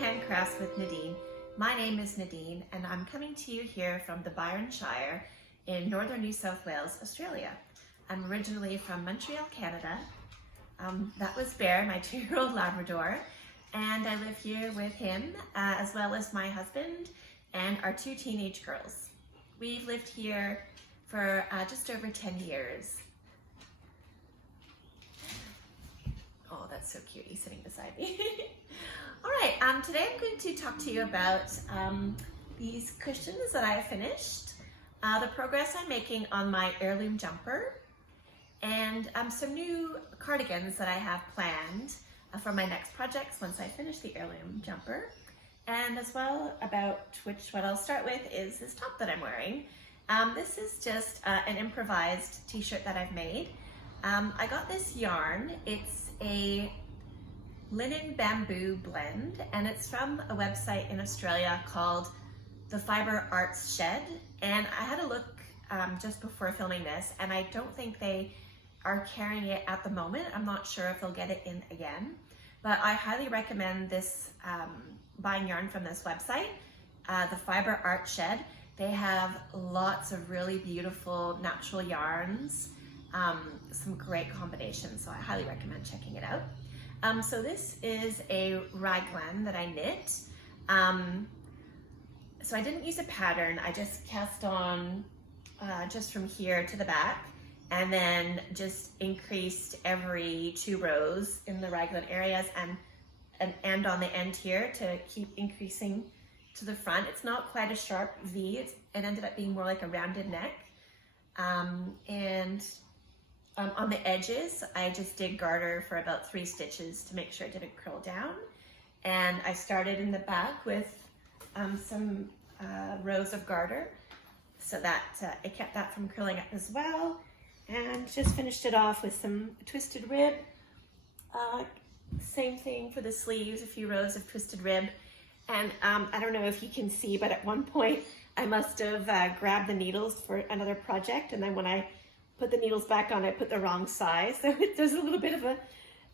Handcrafts with Nadine. My name is Nadine and I'm coming to you here from the Byron Shire in northern New South Wales, Australia. I'm originally from Montreal, Canada. That was Bear, my 2-year-old Labrador, and I live here with him as well as my husband and our 2 teenage girls. We've lived here for just over 10 years. Oh, that's so cute, he's sitting beside me. All right, today I'm going to talk to you about these cushions that I finished, the progress I'm making on my Heirloom jumper, and some new cardigans that I have planned for my next projects once I finish the Heirloom jumper, and as well about what I'll start with is this top that I'm wearing. This is just an improvised t-shirt that I've made. I got this yarn. It's a linen bamboo blend, and it's from a website in Australia called the Fiber Arts Shed, and I had a look just before filming this, and I don't think they are carrying it at the moment. I'm not sure if they'll get it in again, but I highly recommend this buying yarn from this website, the Fiber Arts Shed. They have lots of really beautiful natural yarns, some great combinations, so I highly recommend checking it out. So this is a raglan that I knit. So I didn't use a pattern, I just cast on just from here to the back, and then just increased every 2 rows in the raglan areas and on the end here to keep increasing to the front. It's not quite a sharp V, it ended up being more like a rounded neck. On the edges, I just did garter for about 3 stitches to make sure it didn't curl down. And I started in the back with some rows of garter so that it kept that from curling up as well. And just finished it off with some twisted rib. Same thing for the sleeves, a few rows of twisted rib. And I don't know if you can see, but at one point I must have grabbed the needles for another project, and then when I put the needles back on, I put the wrong size. So there's a little bit of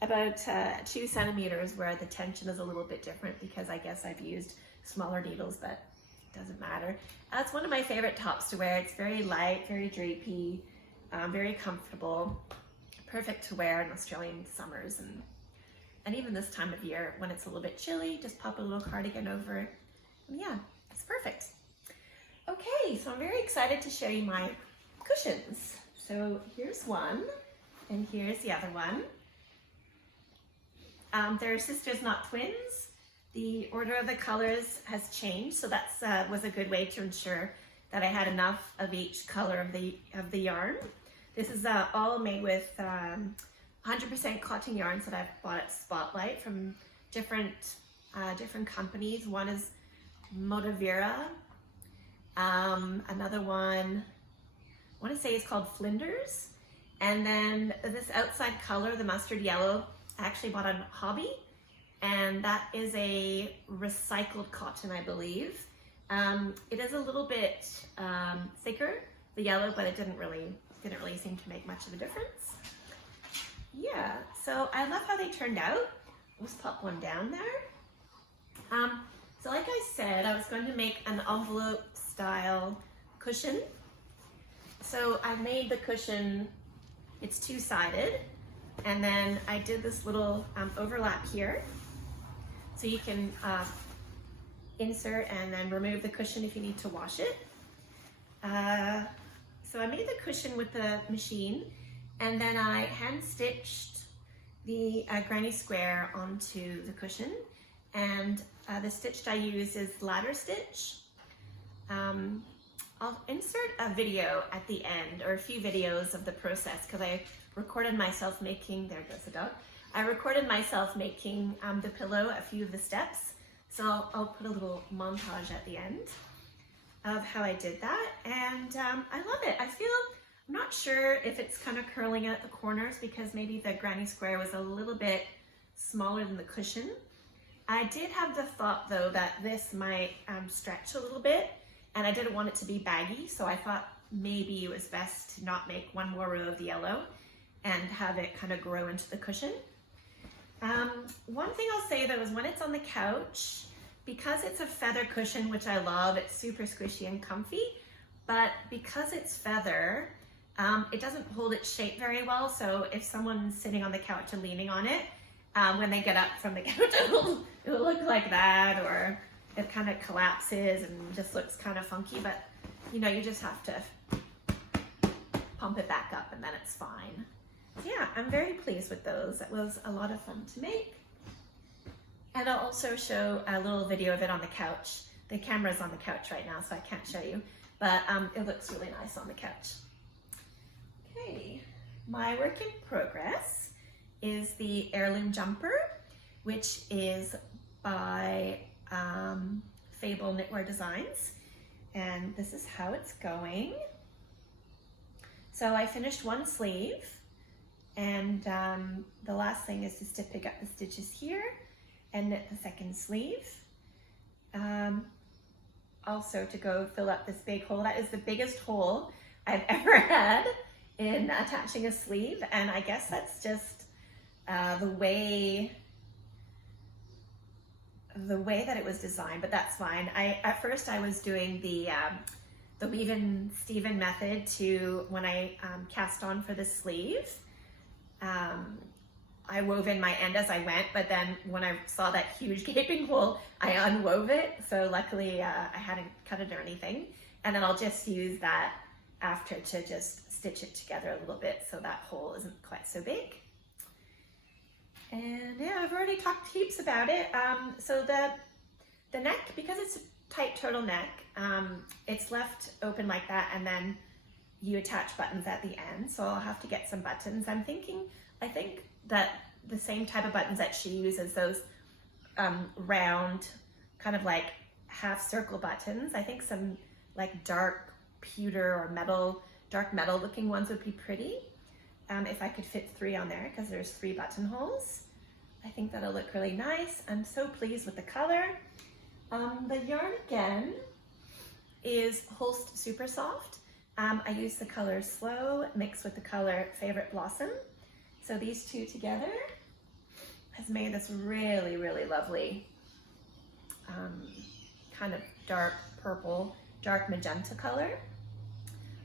about 2 centimeters where the tension is a little bit different because I guess I've used smaller needles, but it doesn't matter. It's one of my favorite tops to wear. It's very light, very drapey, very comfortable, perfect to wear in Australian summers and even this time of year when it's a little bit chilly, just pop a little cardigan over it. And yeah, it's perfect. Okay, so I'm very excited to show you my cushions. So here's one, and here's the other one. They're sisters, not twins. The order of the colors has changed, so that was a good way to ensure that I had enough of each color of the yarn. This is all made with 100% cotton yarns that I've bought at Spotlight from different companies. One is Motivera, another one I want to say it's called Flinders, and then this outside color, the mustard yellow, I actually bought on Hobby, and that is a recycled cotton, I believe. It is a little bit thicker, the yellow, but it didn't really seem to make much of a difference. Yeah, so I love how they turned out. Let's pop one down there. So like I said, I was going to make an envelope style cushion. So I made the cushion, it's 2-sided, and then I did this little overlap here. So you can insert and then remove the cushion if you need to wash it. So I made the cushion with the machine, and then I hand stitched the granny square onto the cushion, and the stitch I use is ladder stitch. I'll insert a video at the end, or a few videos of the process, because I recorded myself making, there goes the dog, I recorded myself making the pillow, a few of the steps, so I'll put a little montage at the end of how I did that, and I love it. I feel sure if it's kind of curling at the corners because maybe the granny square was a little bit smaller than the cushion. I did have the thought though that this might stretch a little bit, and I didn't want it to be baggy, so I thought maybe it was best to not make one more row of the yellow and have it kind of grow into the cushion. One thing I'll say though is when it's on the couch, because it's a feather cushion, which I love, it's super squishy and comfy, but because it's feather, it doesn't hold its shape very well. So if someone's sitting on the couch and leaning on it, when they get up from the couch, it'll look like that, or it kind of collapses and just looks kind of funky, but you know, you just have to pump it back up and then it's fine. So yeah, I'm very pleased with those. It was a lot of fun to make. And I'll also show a little video of it on the couch. The camera's on the couch right now, so I can't show you, but it looks really nice on the couch. Okay, my work in progress is the Heirloom jumper, which is by Fabel Knitwear Designs. And this is how it's going. So I finished one sleeve, and the last thing is just to pick up the stitches here and knit the second sleeve. Also to go fill up this big hole. That is the biggest hole I've ever had in attaching a sleeve, and I guess that's just the way that it was designed, but that's fine. At first I was doing the weave-in Steven method to when I cast on for the sleeve. I wove in my end as I went, but then when I saw that huge gaping hole, I unwove it. So luckily I hadn't cut it or anything. And then I'll just use that after to just stitch it together a little bit so that hole isn't quite so big. And yeah, I've already talked heaps about it. So the neck, because it's a tight turtleneck, it's left open like that, and then you attach buttons at the end. So I'll have to get some buttons. I think that the same type of buttons that she uses, those round, kind of like half circle buttons. I think some like dark pewter or metal, dark metal looking ones would be pretty. If I could fit 3 on there, because there's 3 buttonholes. I think that'll look really nice. I'm so pleased with the color. The yarn again is Holst Supersoft. I use the color Slow mixed with the color Favorite Blossom. So these two together has made this really, really lovely kind of dark purple, dark magenta color.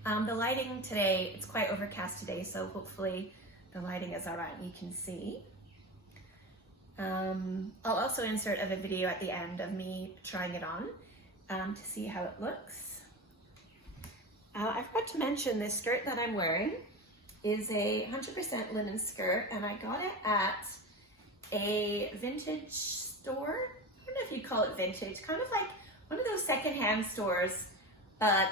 The lighting today, it's quite overcast today, so hopefully the lighting is all right and you can see. I'll also insert a video at the end of me trying it on to see how it looks. I forgot to mention this skirt that I'm wearing is a 100% linen skirt, and I got it at a vintage store. I don't know if you'd call it vintage, kind of like one of those secondhand stores, but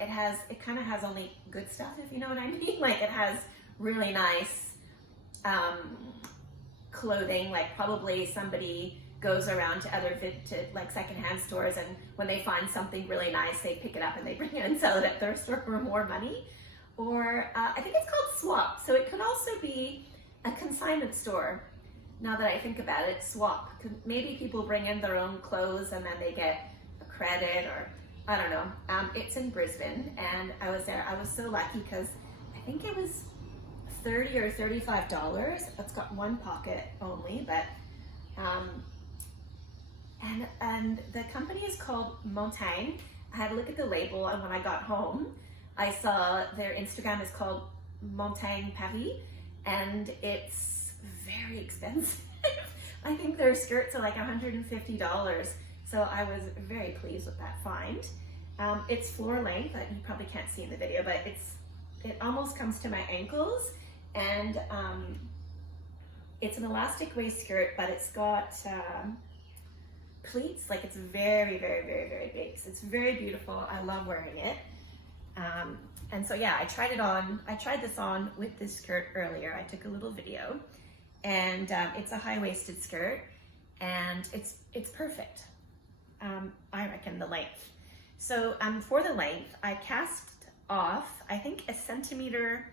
it kind of has only good stuff, if you know what I mean. Like it has really nice clothing, like probably somebody goes around to other vintage, like secondhand stores, and when they find something really nice, they pick it up and they bring it and sell it at their store for more money. Or I think it's called swap. So it could also be a consignment store. Now that I think about it, swap. Maybe people bring in their own clothes and then they get a credit, or I don't know. It's in Brisbane, and I was there. I was so lucky because I think it was $30 or $35. It's got one pocket only, but and the company is called Montaigne. I had a look at the label, and when I got home, I saw their Instagram is called Montaigne Paris, and it's very expensive. I think their skirts are like $150. So I was very pleased with that find. It's floor length, you probably can't see in the video, but it almost comes to my ankles, and it's an elastic waist skirt, but it's got pleats. Like it's very, very, very, very big. So it's very beautiful. I love wearing it. And so yeah, I tried it on. I tried this on with this skirt earlier. I took a little video, and it's a high-waisted skirt, and it's perfect. I reckon the length. So for the length, I cast off, I think a centimeter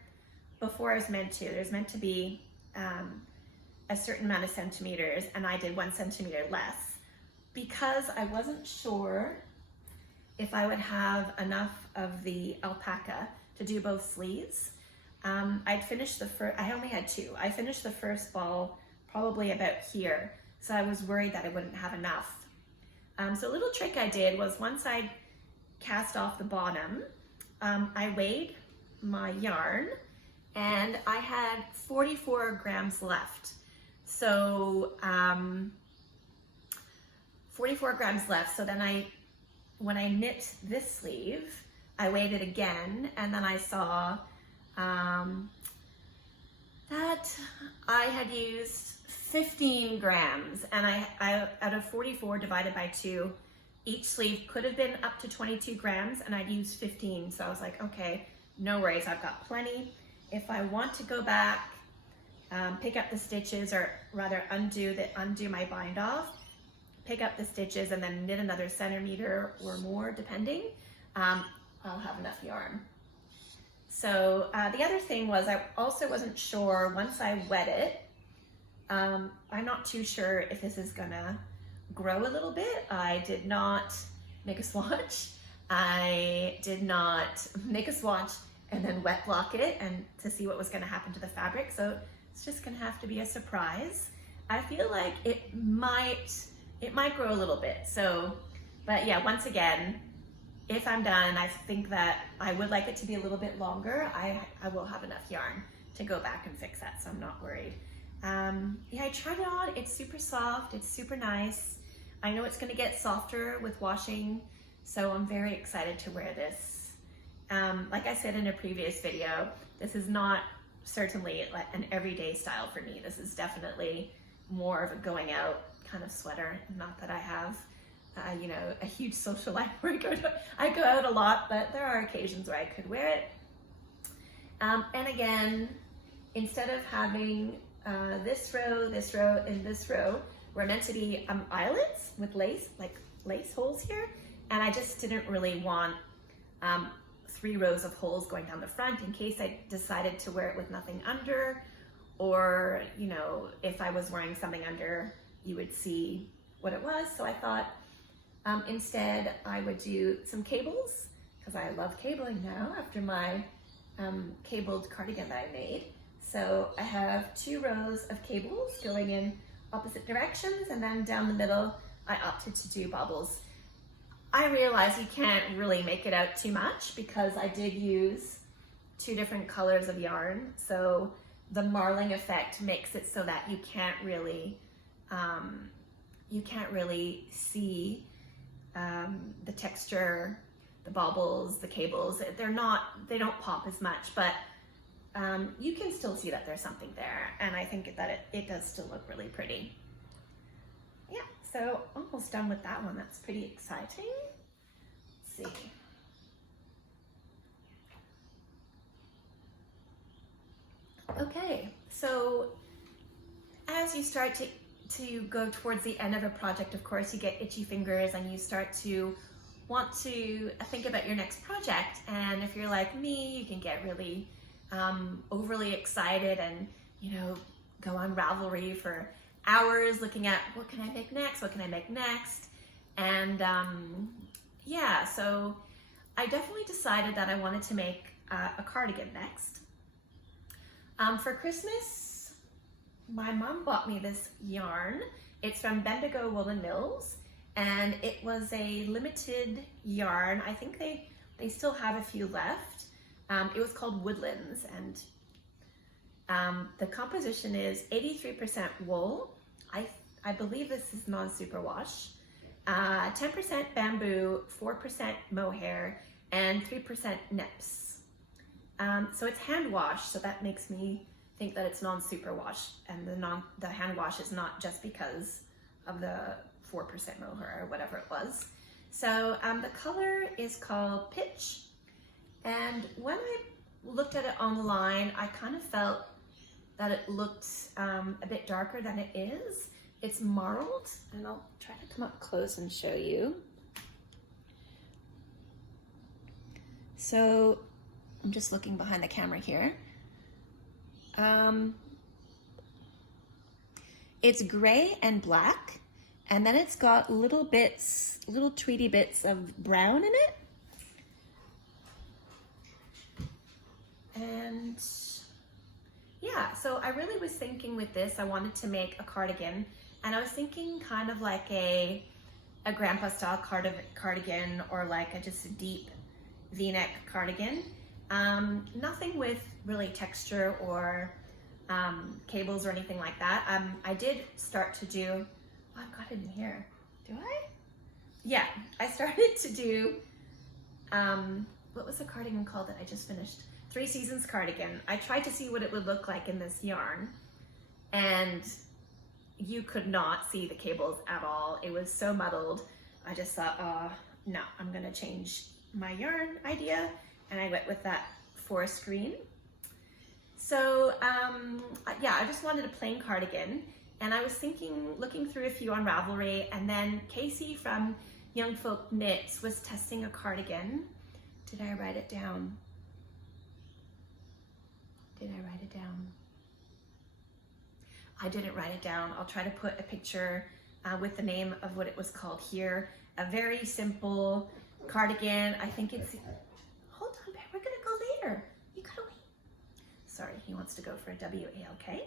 before I was meant to. There's meant to be a certain amount of centimeters, and I did 1 centimeter less because I wasn't sure if I would have enough of the alpaca to do both sleeves. I'd finished the first, I only had 2. I finished the first ball probably about here, so I was worried that I wouldn't have enough. So a little trick I did was once I cast off the bottom, I weighed my yarn and I had 44 grams left. So 44 grams left. So then when I knit this sleeve, I weighed it again, and then I saw that I had used 15 grams, and I out of 44 divided by 2, each sleeve could have been up to 22 grams, and I'd used 15. So I was like, okay, no worries, I've got plenty. If I want to go back, pick up the stitches, or rather undo my bind off, pick up the stitches and then knit another centimeter or more depending, I'll have enough yarn. So the other thing was I also wasn't sure once I wet it, I'm not too sure if this is gonna grow a little bit. I did not make a swatch. I did not make a swatch and then wet block it and to see what was gonna happen to the fabric. So it's just gonna have to be a surprise. I feel like it might grow a little bit. So, but yeah, once again, if I'm done, I think that I would like it to be a little bit longer. I will have enough yarn to go back and fix that, so I'm not worried. Yeah, I tried it on. It's super soft. It's super nice. I know it's going to get softer with washing, so I'm very excited to wear this. Like I said in a previous video, this is not certainly like an everyday style for me. This is definitely more of a going out kind of sweater. Not that I have you know, a huge social life where I go out a lot, but there are occasions where I could wear it. And again, instead of having this row, and this row, were meant to be eyelets with lace, like lace holes here, and I just didn't really want 3 rows of holes going down the front in case I decided to wear it with nothing under, or, you know, if I was wearing something under, you would see what it was. So I thought, instead, I would do some cables, because I love cabling now after my cabled cardigan that I made. So I have 2 rows of cables going in opposite directions, and then down the middle, I opted to do bubbles. I realize you can't really make it out too much because I did use 2 different colors of yarn. So the marling effect makes it so that you can't really see the texture, the baubles, the cables. They don't pop as much, but you can still see that there's something there, and I think that it does still look really pretty. Yeah, so almost done with that one. That's pretty exciting. Let's see. Okay, so as you start to go towards the end of a project, of course, you get itchy fingers and you start to want to think about your next project. And if you're like me, you can get really overly excited and, you know, go on Ravelry for hours looking at what can I make next, what can I make next. And yeah, so I definitely decided that I wanted to make a cardigan next. For Christmas, my mom bought me this yarn. It's from Bendigo Woolen Mills, and it was a limited yarn. I think they still have a few left. It was called Woodlands, and the composition is 83% wool. I believe this is non-superwash. 10% bamboo, 4% mohair, and 3% nips. So it's hand wash, so that makes me think that it's non-superwash, and the hand wash is not just because of the 4% mohair or whatever it was. So the color is called Pitch, and when I looked at it online, I kind of felt that it looked a bit darker than it is. It's marled, and I'll try to come up close and show you. So I'm just looking behind the camera here. It's gray and black, and then it's got little bits, little tweedy bits of brown in it. And yeah, so I really was thinking with this, I wanted to make a cardigan, and I was thinking kind of like a grandpa style cardigan, or like just a deep V-neck cardigan. Nothing with really texture or cables or anything like that. I did start to do, oh, I've got it in here. Do I? Yeah, I started to do, what was the cardigan called that I just finished? 3 Seasons cardigan. I tried to see what it would look like in this yarn, and you could not see the cables at all. It was so muddled. I just thought, oh, no, I'm gonna change my yarn idea, and I went with that forest green. So yeah, I just wanted a plain cardigan, and I was thinking, looking through a few on Ravelry, and then Casey from Young Folk Knits was testing a cardigan. Did I write it down? Did I write it down? I didn't write it down. I'll try to put a picture with the name of what it was called here. A very simple cardigan. I think it's, hold on, Bear, we're gonna go later. You gotta wait. Sorry, he wants to go for a WALK.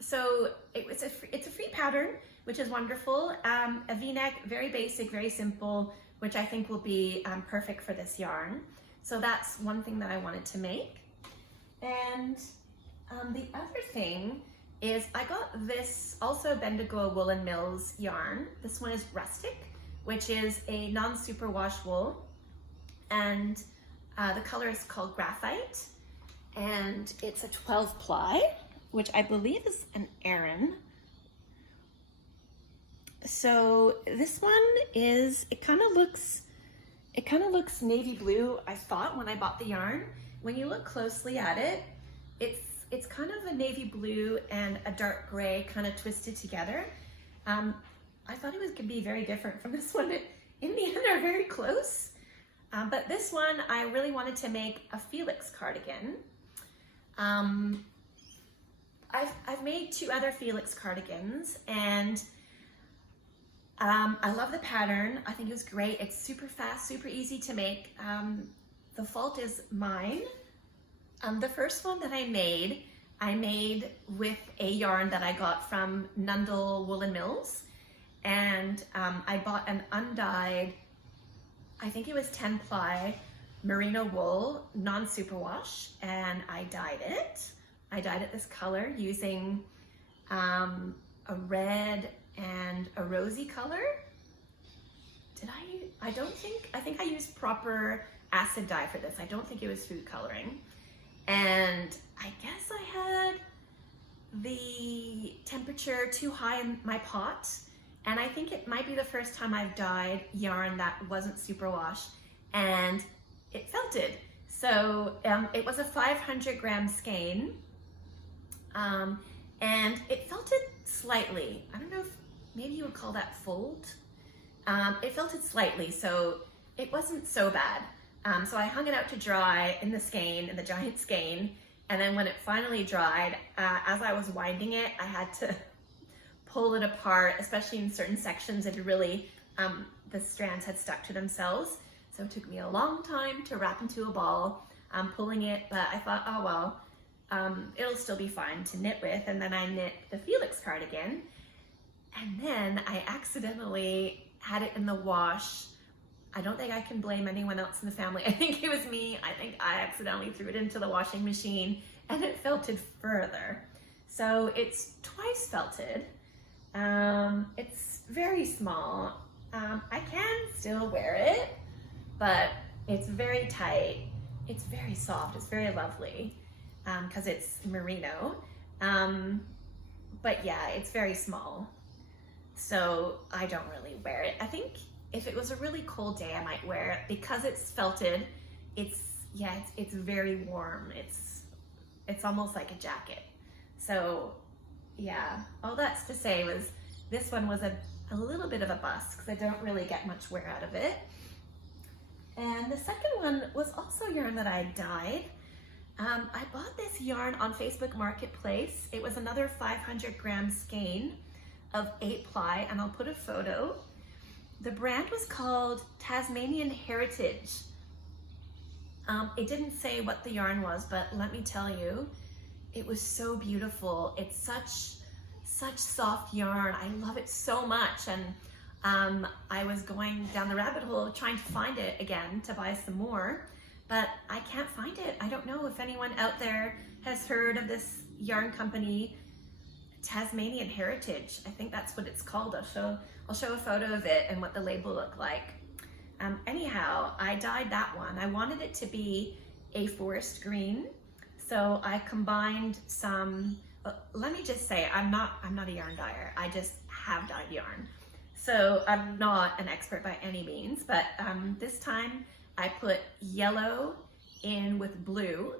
So it's a free pattern, which is wonderful. A V-neck, very basic, very simple, which I think will be perfect for this yarn. So that's one thing that I wanted to make. And the other thing is I got this also Bendigo Woolen Mills yarn. This one is rustic, which is a non-superwash wool, and the color is called Graphite, and it's a 12 ply, which I believe is an Aran. So this one is, it kind of looks navy blue, I thought when I bought the yarn. When you look closely at it, it's kind of a navy blue and a dark gray kind of twisted together. I thought it was gonna be very different from this one, but in the end they're very close. But this one, I really wanted to make a Felix cardigan. I've made 2 other Felix cardigans, and I love the pattern. I think it was great. It's super fast, super easy to make. The fault is mine. The first one that I made with a yarn that I got from Nundle Woolen Mills, and I bought an undyed, I think it was 10 ply merino wool, non-superwash, and I dyed it. I dyed it this color using a red and a rosy color. I think I used proper acid dye for this. I don't think it was food coloring. And I guess I had the temperature too high in my pot. And I think it might be the first time I've dyed yarn that wasn't superwash, and it felted. So it was a 500 gram skein, and it felted slightly. I don't know if maybe you would call that fold. It felted slightly, so it wasn't so bad. So I hung it out to dry in the skein, in the giant skein, and then when it finally dried, as I was winding it, I had to pull it apart, especially in certain sections. It really, the strands had stuck to themselves. So it took me a long time to wrap into a ball, pulling it, but I thought, oh well, it'll still be fine to knit with. And then I knit the Felix cardigan, and then I accidentally had it in the wash. I don't think I can blame anyone else in the family. I think it was me. I think I accidentally threw it into the washing machine, and it felted further. So it's twice felted. It's very small. I can still wear it, but it's very tight. It's very soft. It's very lovely because it's merino. But yeah, it's very small. So I don't really wear it. I think if it was a really cold day, I might wear it because it's felted. It's very warm. It's almost like a jacket. So yeah, all that's to say was this one was a little bit of a bust because I don't really get much wear out of it. And the second one was also yarn that I dyed. I bought this yarn on Facebook Marketplace. It was another 500 gram skein of 8-ply, and I'll put a photo. The brand was called Tasmanian Heritage. It didn't say what the yarn was, but let me tell you, it was so beautiful. It's such soft yarn. I love it so much. And I was going down the rabbit hole trying to find it again to buy some more, but I can't find it. I don't know if anyone out there has heard of this yarn company, Tasmanian Heritage. I think that's what it's called. I'll show a photo of it and what the label looked like. Anyhow, I dyed that one. I wanted it to be a forest green, so I combined some. Let me just say, I'm not a yarn dyer. I just have dyed yarn, so I'm not an expert by any means. But this time I put yellow in with blue,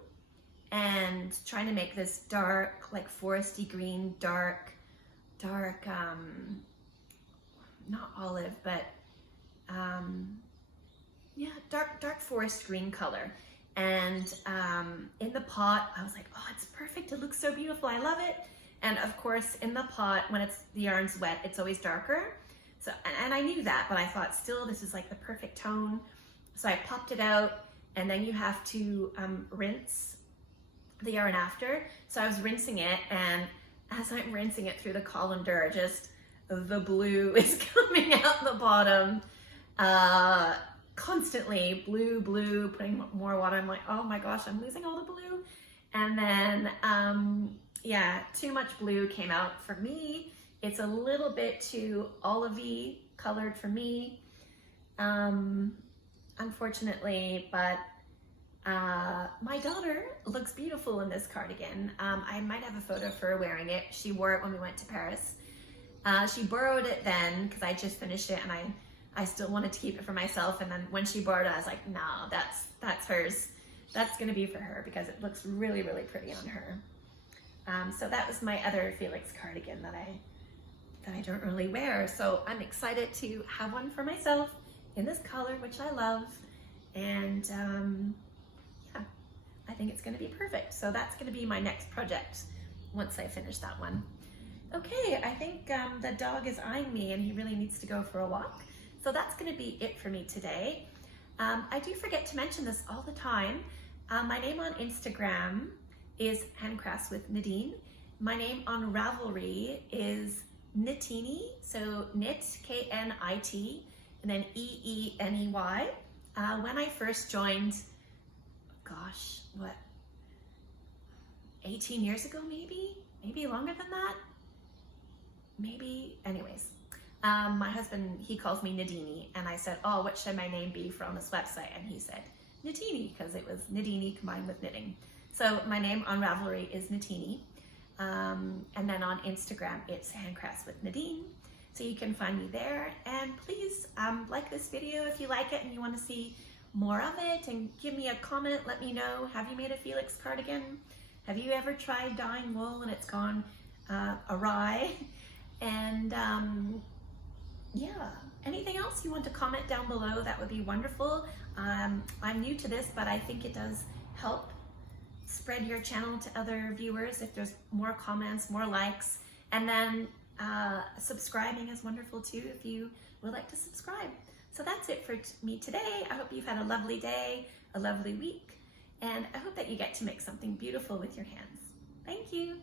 and trying to make this dark, like foresty green, dark, not olive, but yeah, dark forest green color. And in the pot, I was like, oh, it's perfect. It looks so beautiful. I love it. And of course, in the pot, when the yarn's wet, it's always darker. So, and I knew that, but I thought still, this is like the perfect tone. So I popped it out, and then you have to rinse the yarn after. So I was rinsing it, and as I'm rinsing it through the colander, just the blue is coming out the bottom. Constantly blue, putting more water. I'm like, oh my gosh, I'm losing all the blue. And then, yeah, too much blue came out for me. It's a little bit too olivey colored for me, unfortunately, but my daughter looks beautiful in this cardigan. I might have a photo of her wearing it. She wore it when we went to Paris. She borrowed it then because I just finished it, and I still wanted to keep it for myself. And then when she borrowed it, I was like, no, that's hers. That's gonna be for her because it looks really, really pretty on her. So that was my other Felix cardigan that I don't really wear. So I'm excited to have one for myself in this color, which I love. And yeah, I think it's gonna be perfect. So that's gonna be my next project once I finish that one. Okay, I think the dog is eyeing me and he really needs to go for a walk. So that's gonna be it for me today. I do forget to mention this all the time. My name on Instagram is Handcrafts with Nadine. My name on Ravelry is Knitini, so knit, K-N-I-T, and then E-E-N-E-Y. When I first joined, gosh, what, 18 years ago maybe? Maybe longer than that? Maybe, anyways. My husband, he calls me Nadini, and I said, oh, what should my name be for on this website? And he said, Nadini, because it was Nadini combined with knitting. So my name on Ravelry is Nadini, and then on Instagram, it's Handcrafts with Nadine. So you can find me there, and please like this video if you like it and you want to see more of it, and give me a comment. Let me know, have you made a Felix cardigan? Have you ever tried dyeing wool and it's gone awry? And yeah, anything else you want to comment down below, that would be wonderful. I'm new to this, but I think it does help spread your channel to other viewers if there's more comments, more likes. And then subscribing is wonderful too if you would like to subscribe. So that's it for me today. I hope you've had a lovely day, a lovely week, and I hope that you get to make something beautiful with your hands. Thank you.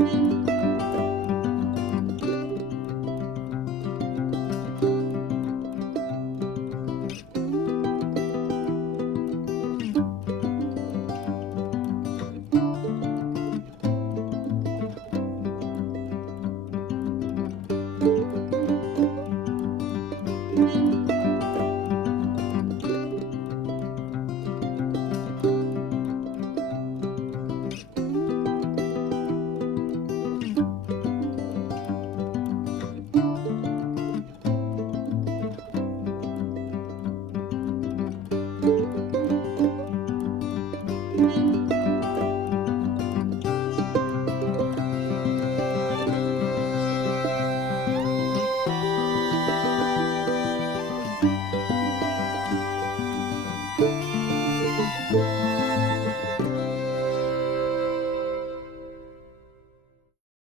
Bye.